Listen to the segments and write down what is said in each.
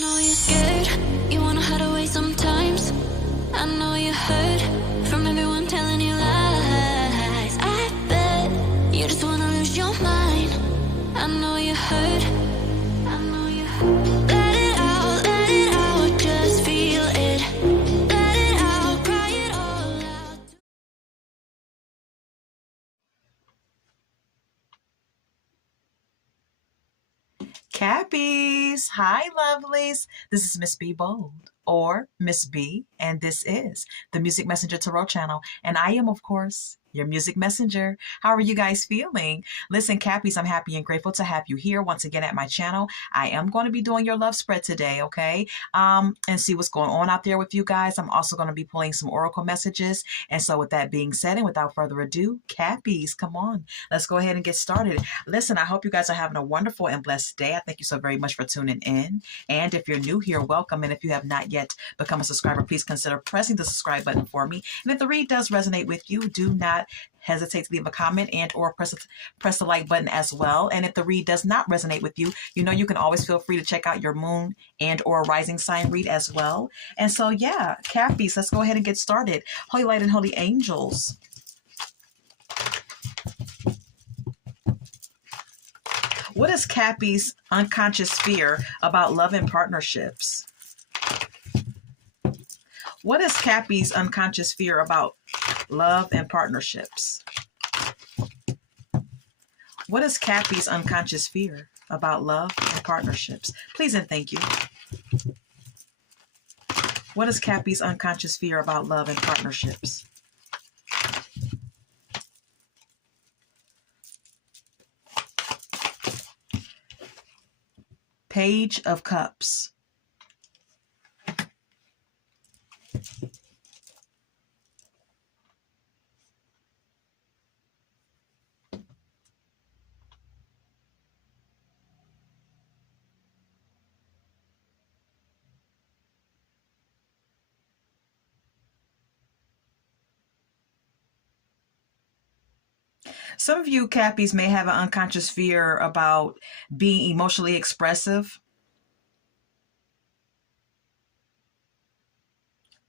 know you're scared, you wanna hide away sometimes. I know you hurt from everyone telling you lies. I bet you just wanna lose your mind. I know you hurt, I know you hurt. Let it out, just feel it. Let it out, cry it all out. Cappies, hi lovelies. This is Miss B Bold, or Miss B, and this is the Music Messenger Tarot channel. And I am, of course, your music messenger. How are you guys feeling? Listen, Cappies, I'm happy and grateful to have you here once again at my channel. I am going to be doing your love spread today, okay? And see what's going on out there with you guys. I'm also going to be pulling some oracle messages. And so with that being said, and without further ado, Cappies, come on, let's go ahead and get started. Listen, I hope you guys are having a wonderful and blessed day. I thank you so very much for tuning in. And if you're new here, welcome. And if you have not yet become a subscriber, please consider pressing the subscribe button for me. And if the read does resonate with you, do not hesitate to leave a comment and or press the like button as well. And if the read does not resonate with you, you know you can always feel free to check out your moon and or rising sign read as well. And so yeah, Cappies, let's go ahead and get started. Holy light and holy angels, what is Cappies' unconscious fear about love and partnerships? What is Cappies' unconscious fear about love and partnerships? What is Cappies' unconscious fear about love and partnerships? Please and thank you. What is Cappies' unconscious fear about love and partnerships? Page of Cups. Some of you Cappies may have an unconscious fear about being emotionally expressive.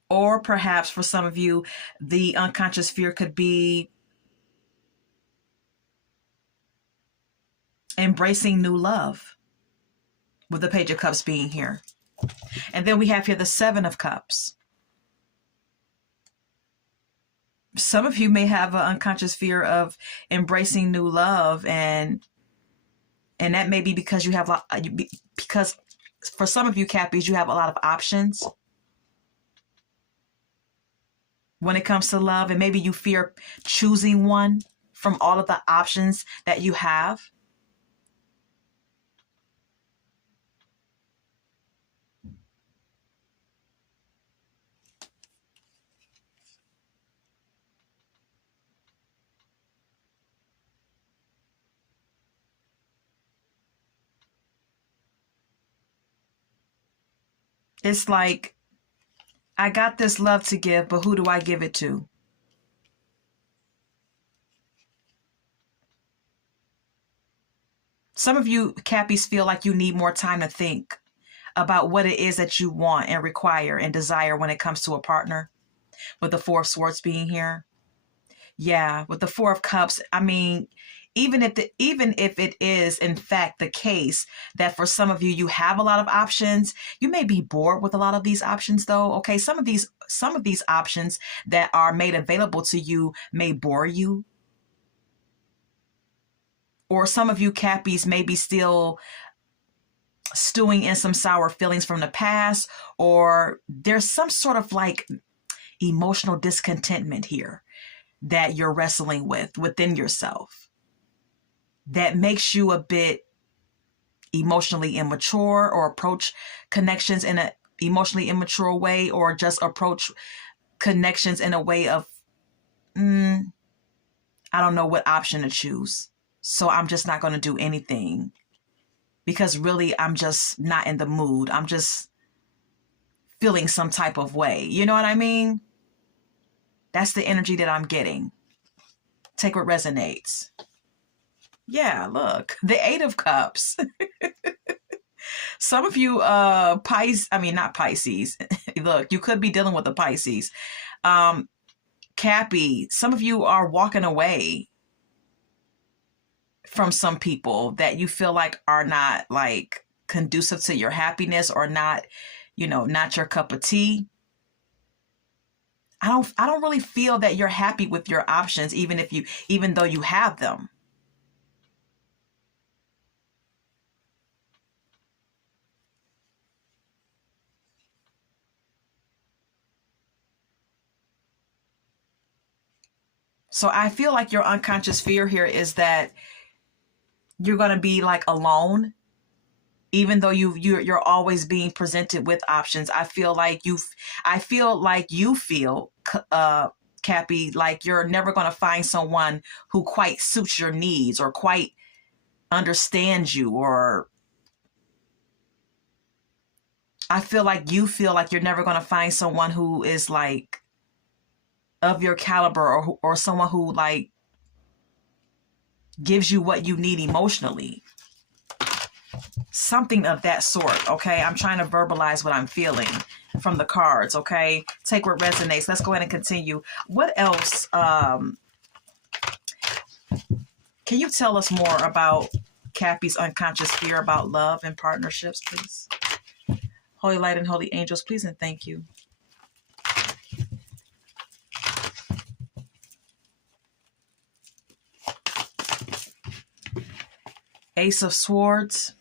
Or perhaps for some of you, the unconscious fear could be embracing new love, with the Page of Cups being here. And then we have here the Seven of Cups. Some of you may have an unconscious fear of embracing new love, and that may be because you have because for some of you Cappies, you have a lot of options when it comes to love, and maybe you fear choosing one from all of the options that you have. It's like, I got this love to give, but who do I give it to? Some of you Cappies feel like you need more time to think about what it is that you want and require and desire when it comes to a partner, with the Four of Swords being here. Yeah, with the Four of Cups, I mean, even if it is in fact the case that for some of you you have a lot of options, you may be bored with a lot of these options though. Okay, some of these options that are made available to you may bore you. Or some of you Cappies may be still stewing in some sour feelings from the past, or there's some sort of like emotional discontentment here that you're wrestling with within yourself that makes you a bit emotionally immature, or approach connections in an emotionally immature way, or just approach connections in a way of, I don't know what option to choose. So I'm just not going to do anything because really I'm just not in the mood. I'm just feeling some type of way. You know what I mean? That's the energy that I'm getting. Take what resonates. Yeah, look, the Eight of Cups. Some of you, not Pisces. Look, you could be dealing with the Pisces. Cappy, some of you are walking away from some people that you feel like are not like conducive to your happiness or not, not your cup of tea. I don't really feel that you're happy with your options, even though you have them. So I feel like your unconscious fear here is that you're going to be like alone, even though you're always being presented with options. I feel like you feel, Cappy, like you're never going to find someone who quite suits your needs or quite understands you, or I feel like you're never going to find someone who is like of your caliber, or someone who like gives you what you need emotionally. Something of that sort, okay? I'm trying to verbalize what I'm feeling from the cards, okay? Take what resonates. Let's go ahead and continue. What else? Can you tell us more about Cappy's unconscious fear about love and partnerships, please? Holy light and holy angels, please and thank you. Ace of Swords.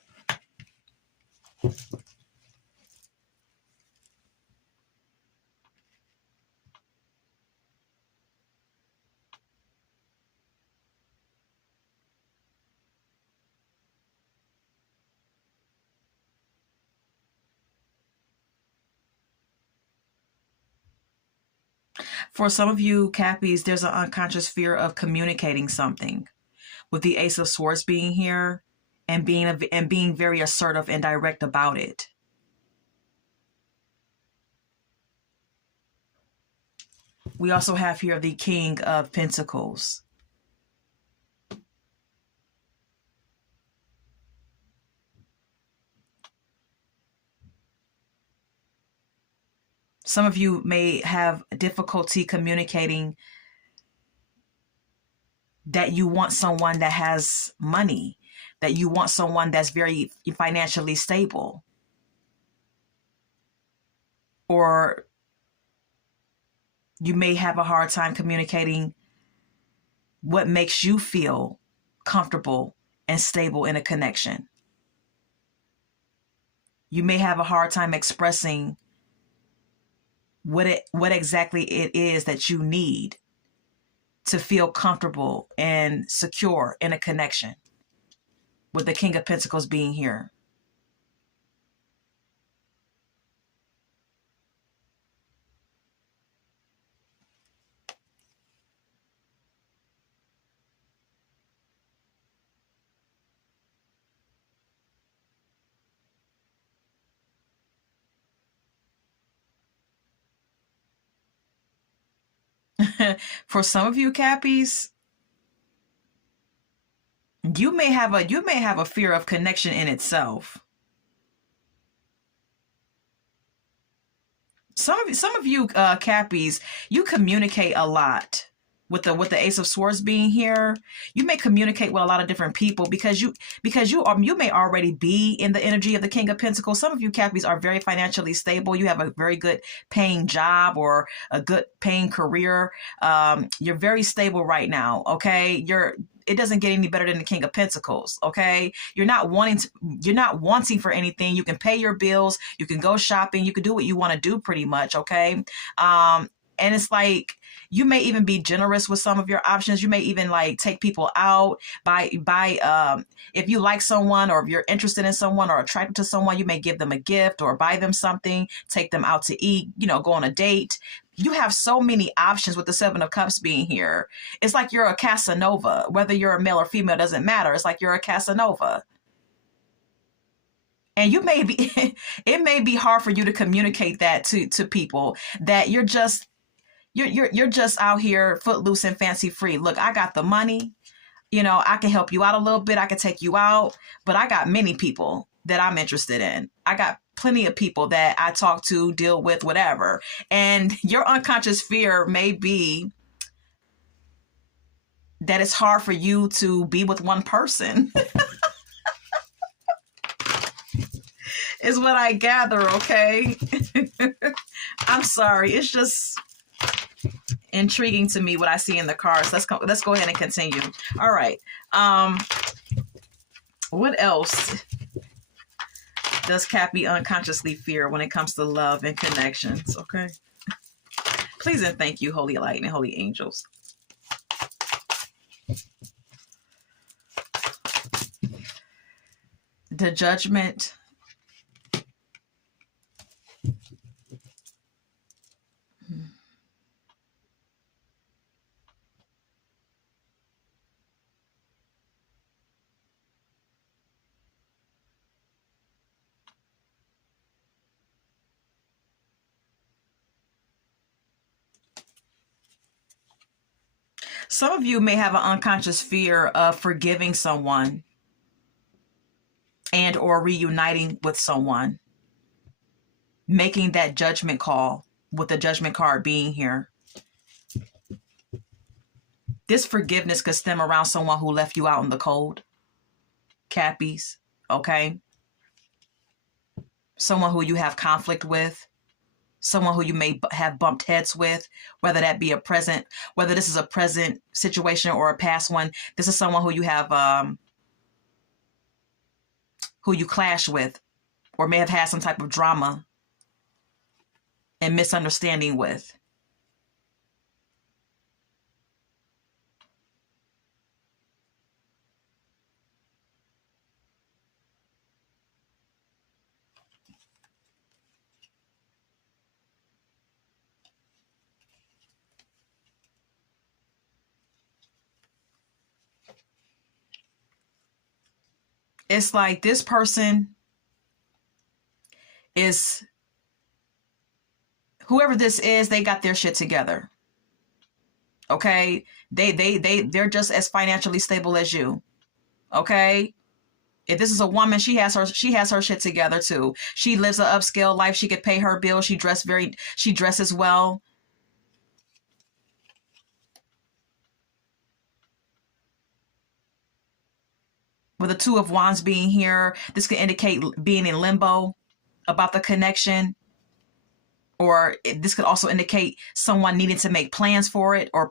For some of you, Cappies, there's an unconscious fear of communicating something. With the Ace of Swords being here and being very assertive and direct about it. We also have here the King of Pentacles. Some of you may have difficulty communicating that you want someone that has money, that you want someone that's very financially stable. Or you may have a hard time communicating what makes you feel comfortable and stable in a connection. You may have a hard time expressing what exactly it is that you need to feel comfortable and secure in a connection, with the King of Pentacles being here. For some of you, Cappies, you may have a fear of connection in itself. Some of you, Cappies, you communicate a lot. With the Ace of Swords being here, you may communicate with a lot of different people because you may already be in the energy of the King of Pentacles. Some of you, Cappies, are very financially stable. You have a very good paying job or a good paying career. You're very stable right now. Okay, it doesn't get any better than the King of Pentacles. Okay, you're not wanting for anything. You can pay your bills. You can go shopping. You can do what you want to do pretty much. Okay, and it's like, you may even be generous with some of your options. You may even like take people out, buy if you like someone, or if you're interested in someone or attracted to someone, you may give them a gift or buy them something, take them out to eat, go on a date. You have so many options with the Seven of Cups being here. It's like you're a Casanova. Whether you're a male or female doesn't matter. It's like you're a Casanova. And it may be hard for you to communicate that to people, that you're just out here footloose and fancy free. Look, I got the money. I can help you out a little bit. I can take you out, but I got many people that I'm interested in. I got plenty of people that I talk to, deal with, whatever. And your unconscious fear may be that it's hard for you to be with one person. Is what I gather, okay? I'm sorry. It's just intriguing to me what I see in the cards. Let's go ahead and continue. All right. What else does Cappy unconsciously fear when it comes to love and connections? Okay. Please and thank you, Holy Light and Holy Angels. The Judgment. Some of you may have an unconscious fear of forgiving someone and or reuniting with someone, making that judgment call with the Judgment card being here. This forgiveness could stem around someone who left you out in the cold. Cappies, okay? Someone who you have conflict with, someone who you may have bumped heads with, whether that be a present, whether this is a present situation or a past one. This is someone who you have, who you clash with, or may have had some type of drama and misunderstanding with. It's like this person is, whoever this is, they got their shit together. Okay? They're just as financially stable as you. Okay? If this is a woman, she has her shit together too. She lives an upscale life. She could pay her bills. She dresses well. With the Two of Wands being here, this could indicate being in limbo about the connection. Or this could also indicate someone needing to make plans for it, or,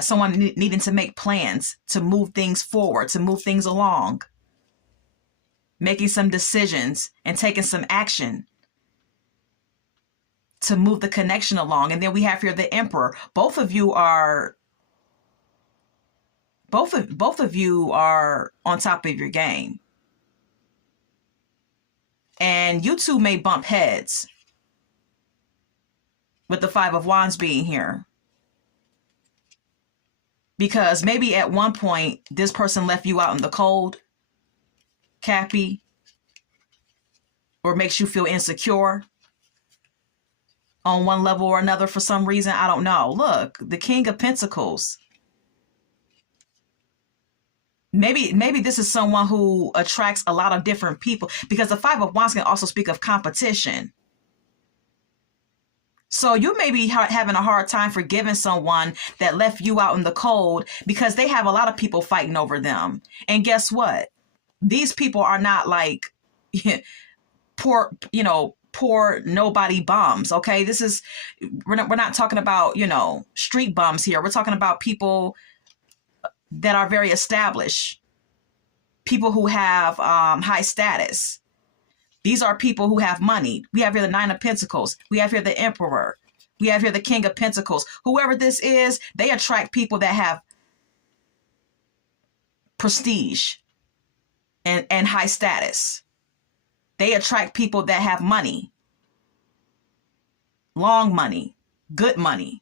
someone needing to make plans to move things forward, to move things along, making some decisions and taking some action to move the connection along. And then we have here the Emperor. Both of you are on top of your game. And you two may bump heads with the Five of Wands being here. Because maybe at one point, this person left you out in the cold, Cappy, or makes you feel insecure on one level or another for some reason. I don't know. Look, the King of Pentacles. Maybe this is someone who attracts a lot of different people, because the Five of Wands can also speak of competition. So you may be having a hard time forgiving someone that left you out in the cold because they have a lot of people fighting over them. And guess what? These people are not like poor nobody bums. Okay. We're not talking about, street bums here. We're talking about people that are very established, people who have high status. These are people who have money. We have here the Nine of Pentacles. We have here the Emperor. We have here the King of Pentacles. Whoever this is, they attract people that have prestige and high status. They attract people that have money, long money, good money.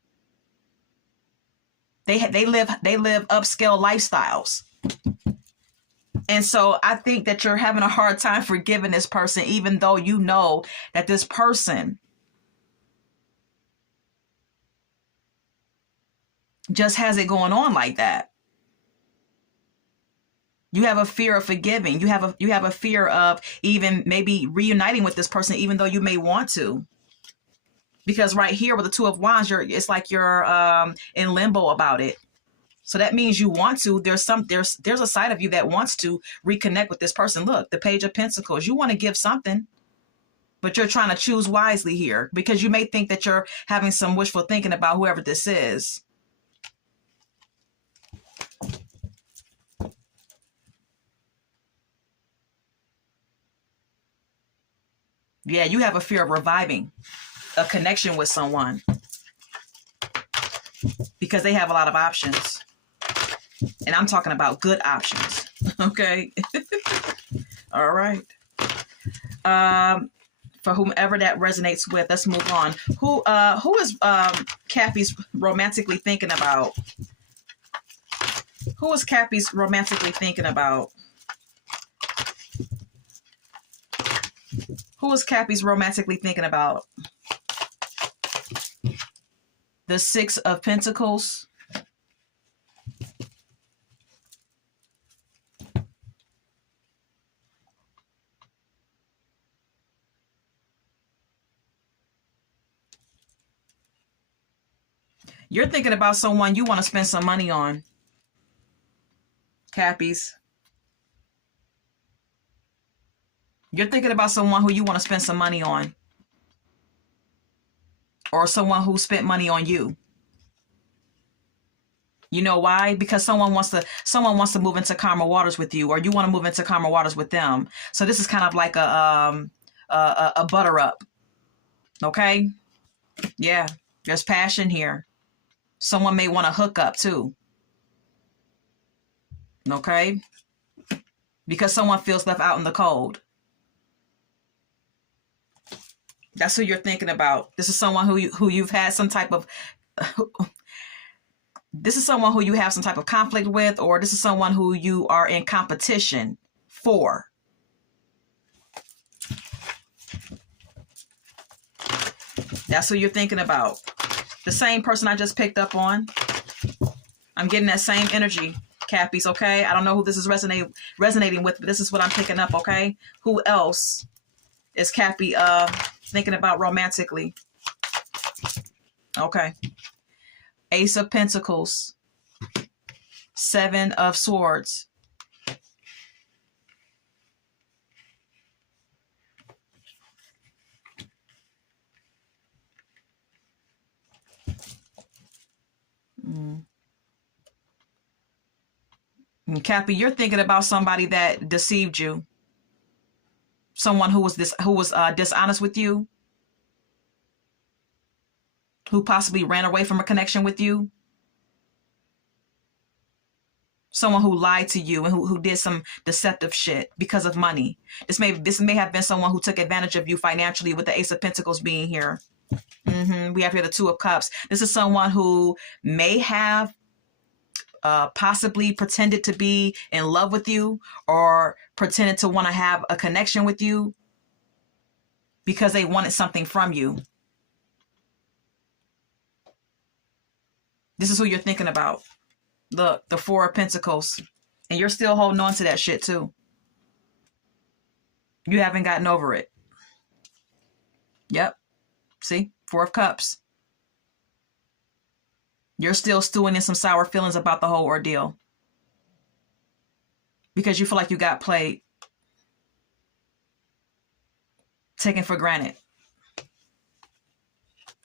They live upscale lifestyles. And so I think that you're having a hard time forgiving this person, even though you know that this person just has it going on like that. You have a fear of forgiving. You have a fear of even maybe reuniting with this person, even though you may want to. Because right here with the Two of Wands, it's like you're in limbo about it. So that means you want to. There's a side of you that wants to reconnect with this person. Look, the Page of Pentacles. You want to give something, but you're trying to choose wisely here because you may think that you're having some wishful thinking about whoever this is. Yeah, you have a fear of reviving a connection with someone because they have a lot of options. And I'm talking about good options. Okay. All right. For whomever that resonates with, let's move on. Who is Cappy's romantically thinking about? Who is Cappy's romantically thinking about? Who is Cappy's romantically thinking about? The Six of Pentacles. You're thinking about someone you want to spend some money on. Cappies. You're thinking about someone who you want to spend some money on. Or someone who spent money on you. You know why? Because someone wants to move into calmer waters with you, or you want to move into calmer waters with them. So this is kind of like a butter up. Okay? Yeah, there's passion here. Someone may want to hook up too. Okay? Because someone feels left out in the cold. That's who you're thinking about. This is someone who you've had some type of this is someone who you have some type of conflict with, or this is someone who you are in competition for. That's who you're thinking about. The same person I just picked up on. I'm getting that same energy, Cappies, okay? I don't know who this is resonating with, but this is what I'm picking up, okay? Who else is Cappy thinking about romantically? Okay. Ace of Pentacles. Seven of Swords. And Cappy, you're thinking about somebody that deceived you. Someone who was dishonest with you. Who possibly ran away from a connection with you. Someone who lied to you and who did some deceptive shit because of money. This may have been someone who took advantage of you financially, with the Ace of Pentacles being here. We have here the Two of Cups. This is someone who may have possibly pretended to be in love with you, or pretended to want to have a connection with you because they wanted something from you. This is who you're thinking about. Look, the Four of Pentacles. And you're still holding on to that shit too. You haven't gotten over it. Yep. See? Four of Cups. You're still stewing in some sour feelings about the whole ordeal. Because you feel like you got played. Taken for granted.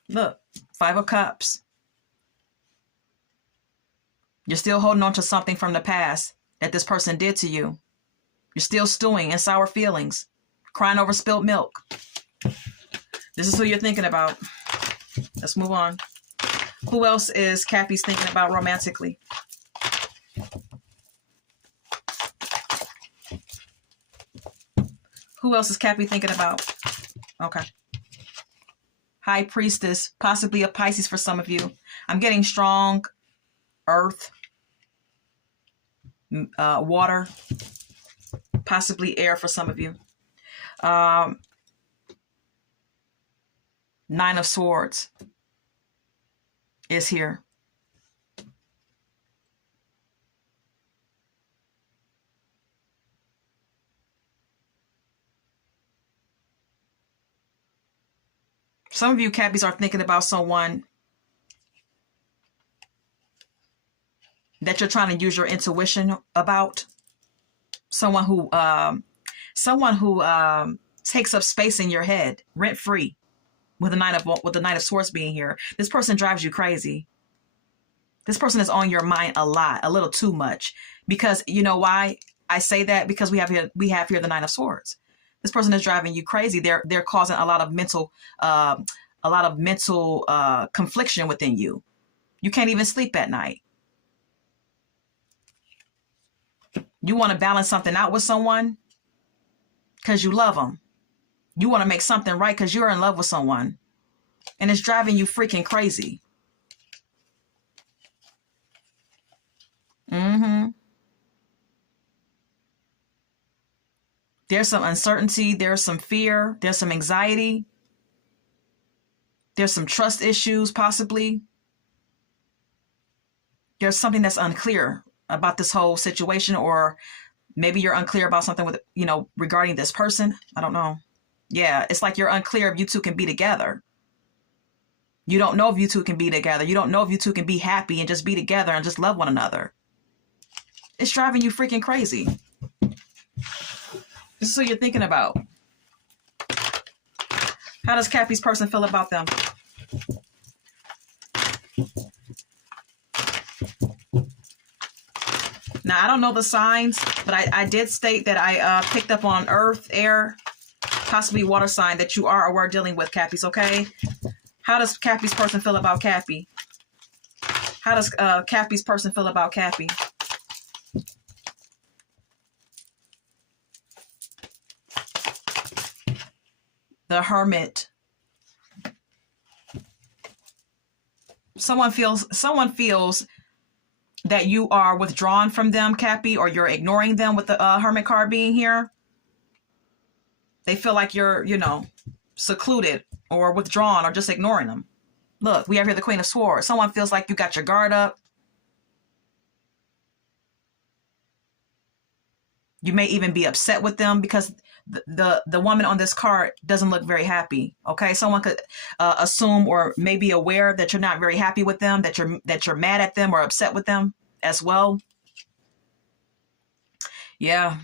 Look, Five of Cups. You're still holding on to something from the past that this person did to you. You're still stewing in sour feelings. Crying over spilled milk. This is who you're thinking about. Let's move on. Who else is Cappy's thinking about romantically? Who else is Cappy thinking about? Okay. High Priestess, possibly a Pisces for some of you. I'm getting strong earth, water, possibly air for some of you. Nine of Swords is here. Some of you Cappies are thinking about someone that you're trying to use your intuition about. Someone who takes up space in your head rent free. With the Knight of Swords being here, this person drives you crazy. This person is on your mind a lot, a little too much. Because you know why I say that? Because we have here the Knight of Swords. This person is driving you crazy. They're causing a lot of mental confliction within you. You can't even sleep at night. You want to balance something out with someone because you love them. You want to make something right because you're in love with someone. And it's driving you freaking crazy. There's some uncertainty. There's some fear. There's some anxiety. There's some trust issues, possibly. There's something that's unclear about this whole situation, or maybe you're unclear about something with, regarding this person. I don't know. Yeah, it's like you're unclear if you two can be together. You don't know if you two can be together. You don't know if you two can be happy and just be together and just love one another. It's driving you freaking crazy. This is who you're thinking about. How does Cappy's person feel about them? Now, I don't know the signs, but I did state that I picked up on earth, air, possibly water sign that you are aware dealing with, Cappies, okay? How does Cappy's person feel about Cappy? How does Cappy's person feel about Cappy? The Hermit. Someone feels that you are withdrawn from them, Cappy, or you're ignoring them with the Hermit card being here. They feel like you're, secluded or withdrawn or just ignoring them. Look, we have here the Queen of Swords. Someone feels like you got your guard up. You may even be upset with them because the woman on this card doesn't look very happy. Okay, someone could assume or may be aware that you're not very happy with them, that you're mad at them or upset with them as well. Yeah.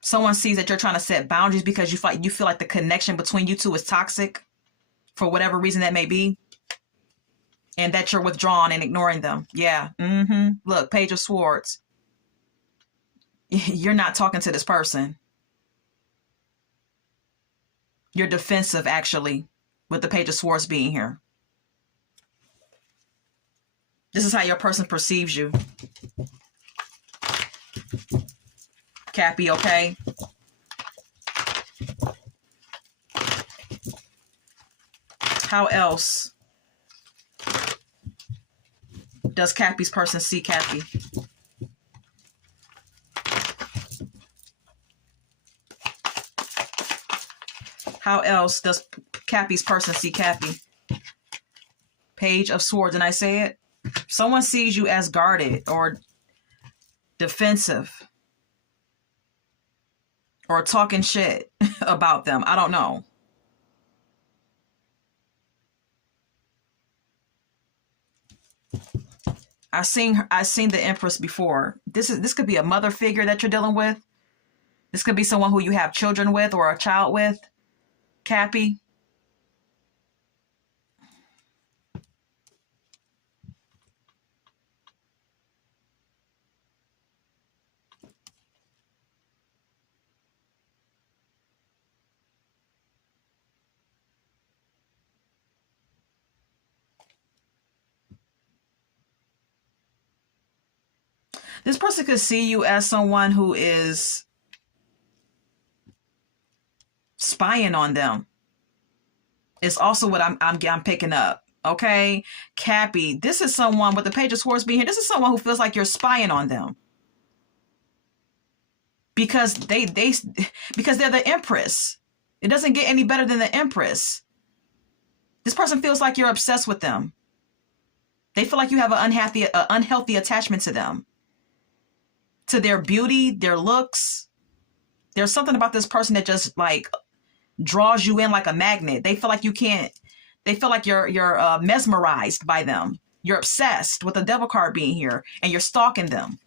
Someone sees that you're trying to set boundaries because you feel like the connection between you two is toxic for whatever reason that may be, and that you're withdrawn and ignoring them. Yeah. Look, Page of Swords. You're not talking to this person. You're defensive, actually, with the Page of Swords being here. This is how your person perceives you. Cappy, okay? How else does Cappy's person see Cappy? How else does Cappy's person see Cappy? Page of Swords, didn't I say it? Someone sees you as guarded or defensive or talking shit about them. I don't know. I've seen the Empress before. This could be a mother figure that you're dealing with. This could be someone who you have children with or a child with. Cappy. This person could see you as someone who is spying on them. It's also what I'm picking up. Okay, Cappy. This is someone with the Page of Swords being here. This is someone who feels like you're spying on them because they're the Empress. It doesn't get any better than the Empress. This person feels like you're obsessed with them. They feel like you have an unhealthy attachment to them, to their beauty, their looks. There's something about this person that just like draws you in like a magnet. They feel like you can't, they feel like you're mesmerized by them. You're obsessed with the devil card being here and you're stalking them.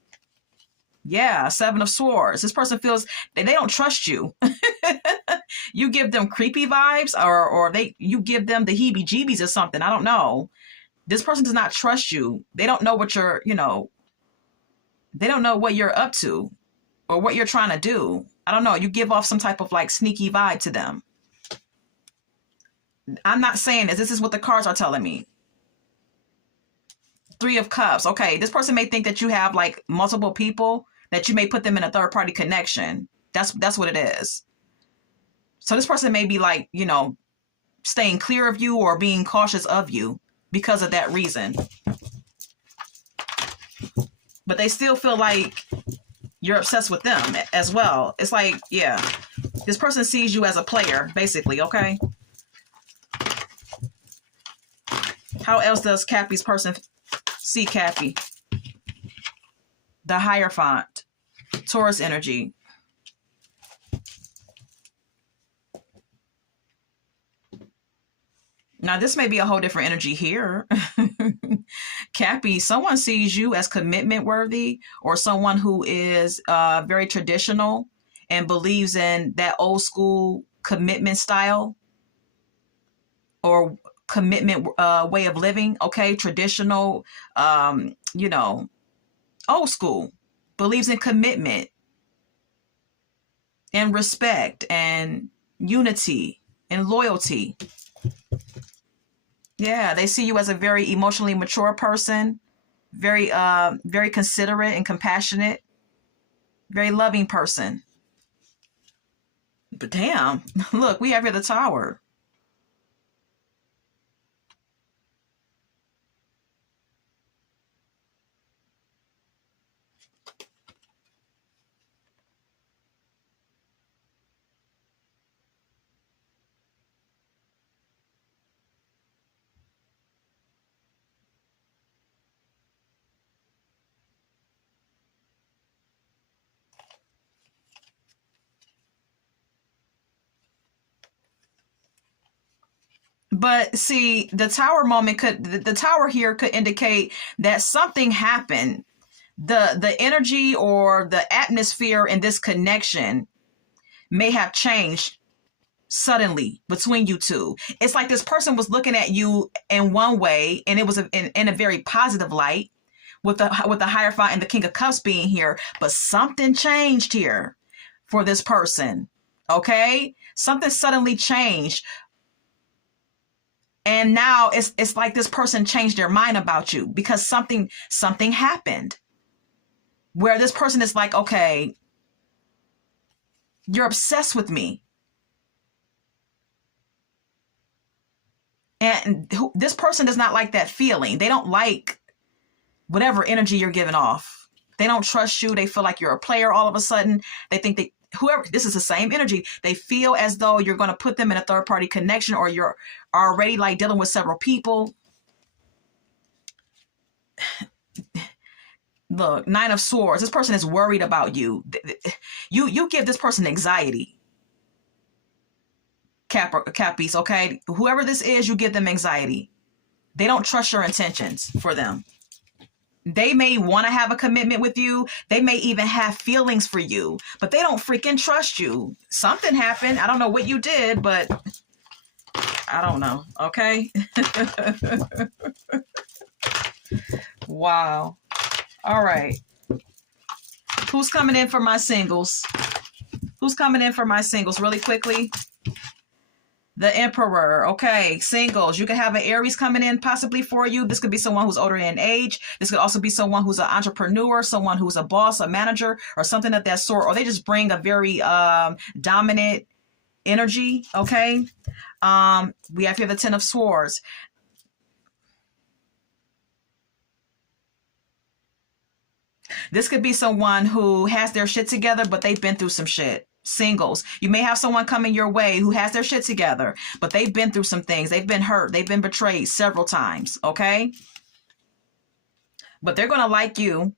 Yeah, Seven of Swords. This person feels they don't trust you. You give them creepy vibes, or you give them the heebie-jeebies or something. I don't know. This person does not trust you. They don't know what you're, they don't know what you're up to or what you're trying to do. I don't know. You give off some type of like sneaky vibe to them. I'm not saying this. This is what the cards are telling me. Three of Cups. Okay, this person may think that you have like multiple people, that you may put them in a third party connection. That's what it is. So this person may be like, staying clear of you or being cautious of you because of that reason. But they still feel like you're obsessed with them as well. It's like, yeah, this person sees you as a player, basically, okay? How else does Cappy's person see Cappy? The Hierophant, Taurus energy. Now, this may be a whole different energy here. Cappy, someone sees you as commitment worthy, or someone who is very traditional and believes in that old school commitment style or commitment way of living. Okay, traditional, old school, believes in commitment and respect and unity and loyalty. Yeah, they see you as a very emotionally mature person, very very considerate and compassionate, very loving person. But damn, look, we have here the Tower. But see, the Tower moment the Tower here could indicate that something happened. The energy or the atmosphere in this connection may have changed suddenly between you two. It's like this person was looking at you in one way, and it was in a very positive light, with the Hierophant and the King of Cups being here, but something changed here for this person. Okay, something suddenly changed. And now it's like this person changed their mind about you because something happened where this person is like, okay, you're obsessed with me. And this person does not like that feeling. They don't like whatever energy you're giving off. They don't trust you. They feel like you're a player all of a sudden. They think this is the same energy. They feel as though you're going to put them in a third party connection, or you're already like dealing with several people. Look, Nine of Swords. This person is worried about you. You give this person anxiety. Cappies, okay? Whoever this is, you give them anxiety. They don't trust your intentions for them. They may want to have a commitment with you. They may even have feelings for you, but they don't freaking trust you. Something happened. I don't know what you did, but I don't know. Okay. Wow. All right. Who's coming in for my singles? Who's coming in for my singles really quickly? The Emperor. Okay, singles. You could have an Aries coming in possibly for you. This could be someone who's older in age. This could also be someone who's an entrepreneur, someone who's a boss, a manager, or something of that sort. Or they just bring a very dominant energy. Okay. We have here the Ten of Swords. This could be someone who has their shit together, but they've been through some shit. Singles. You may have someone coming your way who has their shit together, but they've been through some things. They've been hurt. They've been betrayed several times. Okay. But they're going to like you.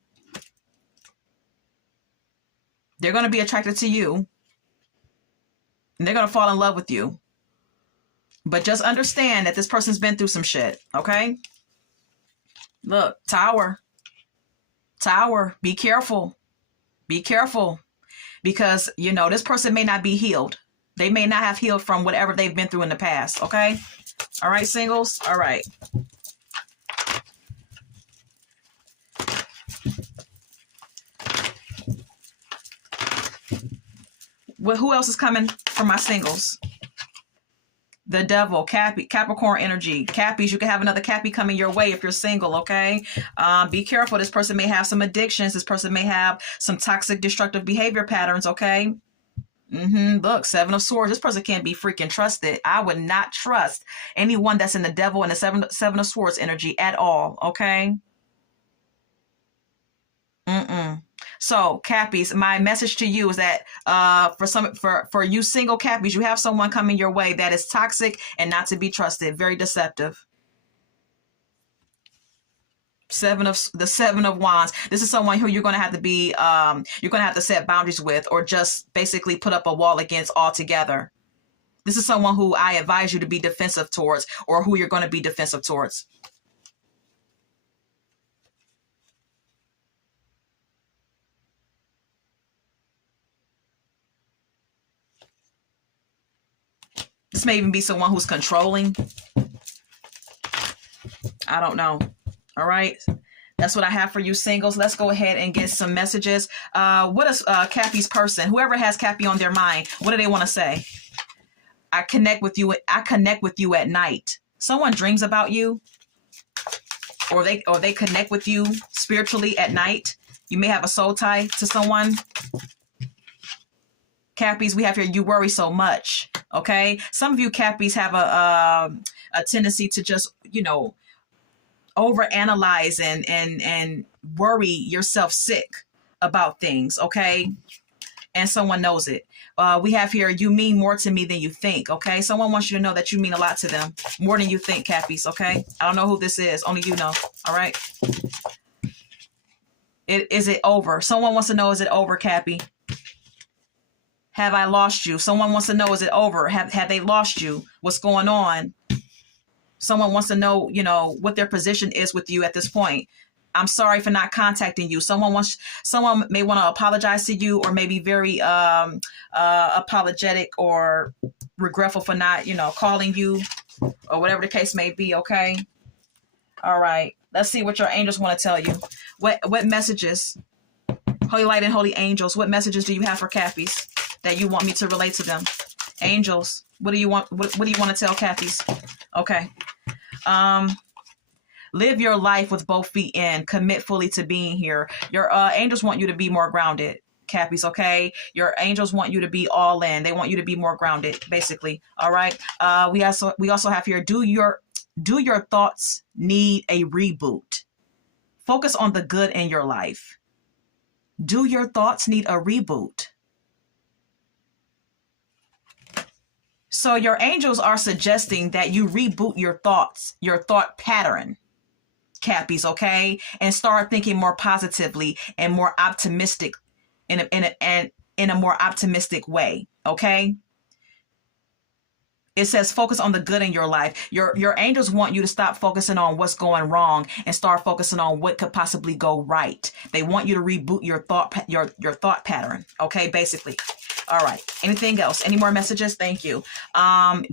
They're going to be attracted to you. And they're going to fall in love with you. But just understand that this person's been through some shit, okay? Look, Tower. Tower, be careful. Be careful. Because, you know, this person may not be healed. They may not have healed from whatever they've been through in the past, okay? All right, singles? All right. Well, who else is coming for my singles? The devil, Capricorn energy. Cappies, you can have another Cappy coming your way if you're single, okay? Be careful. This person may have some addictions. This person may have some toxic, destructive behavior patterns, okay? Look, Seven of Swords. This person can't be freaking trusted. I would not trust anyone that's in the devil and the seven of Swords energy at all, okay? So, Cappies, my message to you is that for you single Cappies, you have someone coming your way that is toxic and not to be trusted, very deceptive. The Seven of Wands. This is someone who you're going to have to be, you're going to have to set boundaries with, or just basically put up a wall against altogether. This is someone who I advise you to be defensive towards, or who you're going to be defensive towards. This may even be someone who's controlling. I don't know. All right. That's what I have for you singles. Let's go ahead and get some messages. What is Cappy's person? Whoever has Cappy on their mind, what do they want to say? I connect with you. I connect with you at night. Someone dreams about you, or they connect with you spiritually at night. You may have a soul tie to someone. Cappies, we have here, you worry so much, okay? Some of you Cappies have a tendency to just, you know, overanalyze and worry yourself sick about things, okay? And someone knows it. We have here, you mean more to me than you think, okay? Someone wants you to know that you mean a lot to them, more than you think, Cappies, okay? I don't know who this is. Only you know, all right? Is it over? Someone wants to know, is it over, Cappy? Have I lost you? Someone wants to know, is it over? Have they lost you? What's going on? Someone wants to know, you know, what their position is with you at this point. I'm sorry for not contacting you. Someone may want to apologize to you, or maybe very apologetic or regretful for not, you know, calling you, or whatever the case may be, okay? All right. Let's see what your angels want to tell you. What messages? Holy light and holy angels, what messages do you have for Cappies that you want me to relate to them? Angels, what do you want? What do you want to tell Cappies? Okay. Live your life with both feet in. Commit fully to being here. Your angels want you to be more grounded, Cappies, okay? Your angels want you to be all in. They want you to be more grounded, basically. All right. We also have here, do your thoughts need a reboot? Focus on the good in your life. Do your thoughts need a reboot? So your angels are suggesting that you reboot your thoughts, your thought pattern, Cappies, okay? And start thinking more positively and more optimistic in a more optimistic way, okay? It says focus on the good in your life. Your angels want you to stop focusing on what's going wrong and start focusing on what could possibly go right. They want you to reboot your thought pattern, okay, basically. All right. Anything else? Any more messages? Thank you.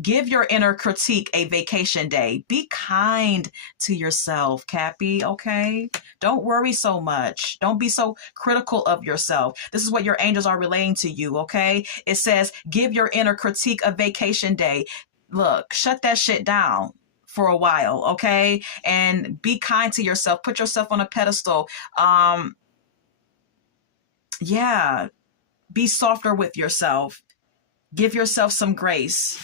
Give your inner critique a vacation day. Be kind to yourself, Cappy, okay? Don't worry so much. Don't be so critical of yourself. This is what your angels are relaying to you, okay? It says, give your inner critique a vacation day. Look, shut that shit down for a while, okay? And be kind to yourself. Put yourself on a pedestal. Yeah. Be softer with yourself. Give yourself some grace.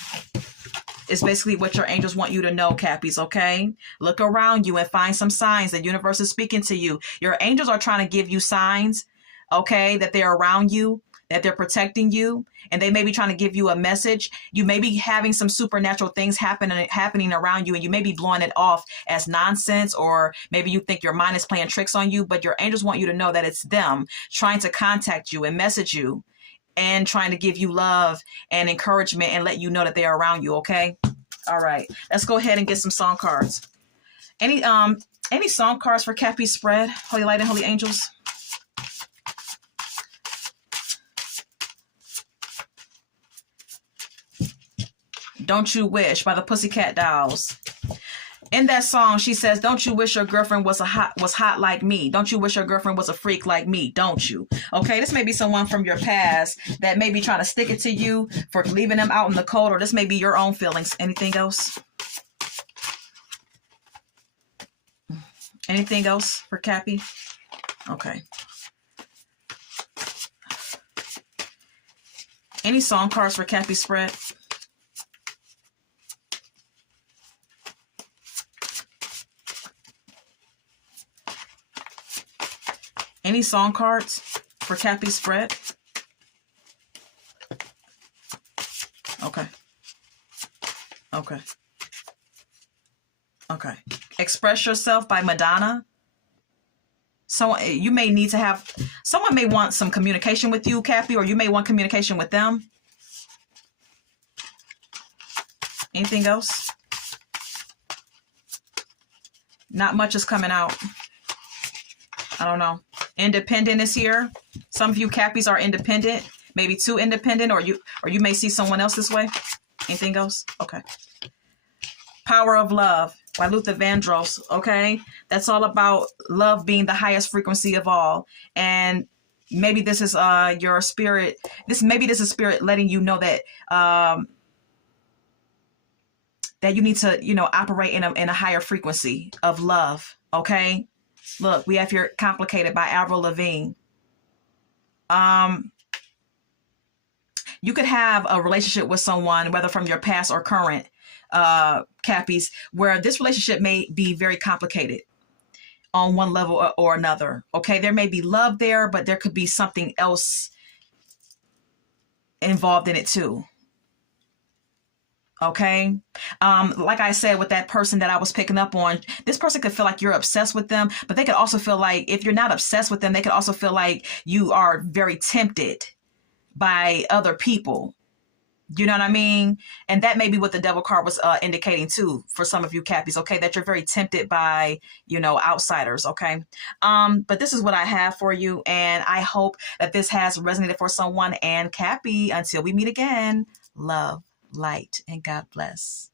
It's basically what your angels want you to know, Cappies, okay? Look around you and find some signs. The universe is speaking to you. Your angels are trying to give you signs, okay, that they're around you, that they're protecting you, and they may be trying to give you a message. You may be having some supernatural things happening around you, and you may be blowing it off as nonsense, or maybe you think your mind is playing tricks on you, but your angels want you to know that it's them trying to contact you and message you and trying to give you love and encouragement and let you know that they're around you, okay? All right. Let's go ahead and get some song cards. Any song cards for Cappy's spread? Holy Light and Holy Angels. Don't You Wish by the Pussycat Dolls. In that song, she says, don't you wish your girlfriend was hot like me? Don't you wish your girlfriend was a freak like me? Don't you? Okay, this may be someone from your past that may be trying to stick it to you for leaving them out in the cold, or this may be your own feelings. Anything else? Anything else for Cappy? Okay. Any song cards for Cappy spread? Any song cards for Cappy's spread? Okay. Okay. Okay. Express Yourself by Madonna. So you may need to have, someone may want some communication with you, Cappy, or you may want communication with them. Anything else? Not much is coming out. I don't know. Independent is here. Some of you Cappies are independent, maybe too independent, or you may see someone else this way. Anything else? Okay. Power of Love by Luther Vandross. Okay. That's all about love being the highest frequency of all. And maybe this is your spirit. Maybe this is spirit letting you know that that you need to, operate in a higher frequency of love. Okay. Look, we have here Complicated by Avril Lavigne. You could have a relationship with someone, whether from your past or current, Cappies, where this relationship may be very complicated on one level or another. Okay, there may be love there, but there could be something else involved in it too. Okay. Like I said, with that person that I was picking up on, this person could feel like you're obsessed with them, but they could also feel like if you're not obsessed with them, they could also feel like you are very tempted by other people. You know what I mean? And that may be what the Devil card was indicating too for some of you Cappies, okay? That you're very tempted by, outsiders, okay? But this is what I have for you, and I hope that this has resonated for someone. And Cappy, until we meet again, love, light, and God bless.